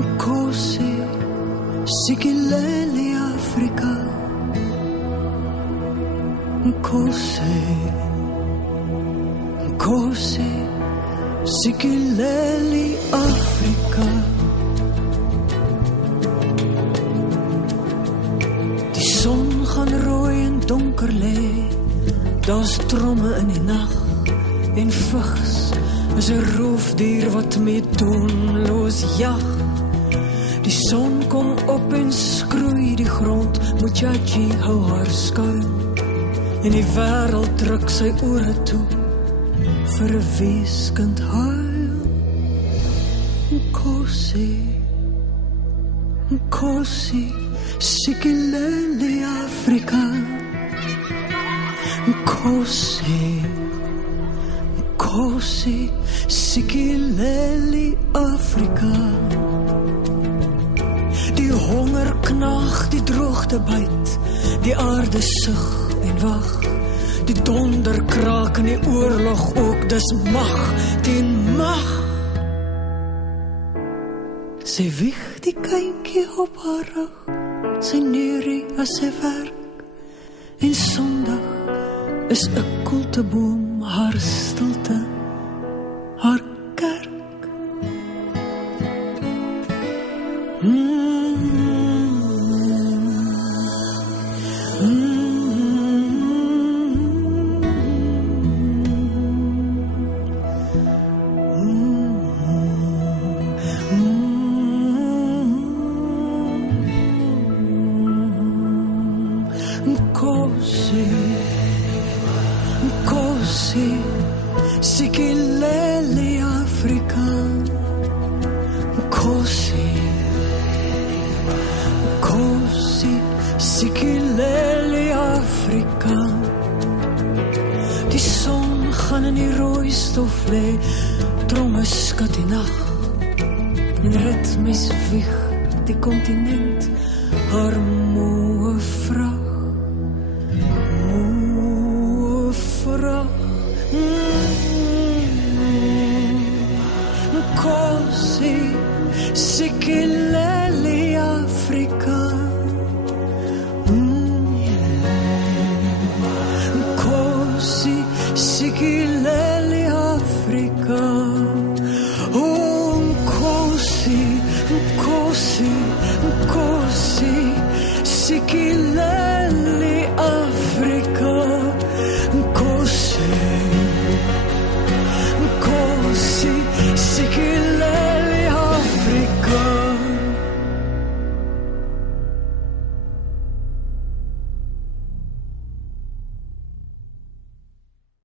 Nkosi, Sikilele Afrika. Nkosi, Nkosi, Sikilele Afrika. Die son gaan rooi en donker lê. Daar's tromme in die nag en vigs is 'n roofdier wat met doelloos jag. Die son kom op en skroei die grond, Muchachi hou haar skuil en die wêreld druk sy ore toe vir 'n weeskind huil. Nkosi, Nkosi, Sikilele Afrika. Nkosi, Nkosi, Sikilele Afrika. Die honger knag, die droogte byt, die aarde sug en wag. Die donder kraak in die oorlog ook, dis mag teen mag. Sy wieg die kindjie op haar rug, sy neurie as sy werk. En Sondag is 'n koelteboom, haar stilte, haar kerk. Nkosi, Nkosi, Sikilele Afrika. Nkosi, Nkosi, Sikilele Afrika. Die son gaan in die rooi stof lê, tromme skat die nag. En ritmes wieg die kontinent, haar moe vrag. Nkosi, Sikilele Afrika. Nkosi, Sikilele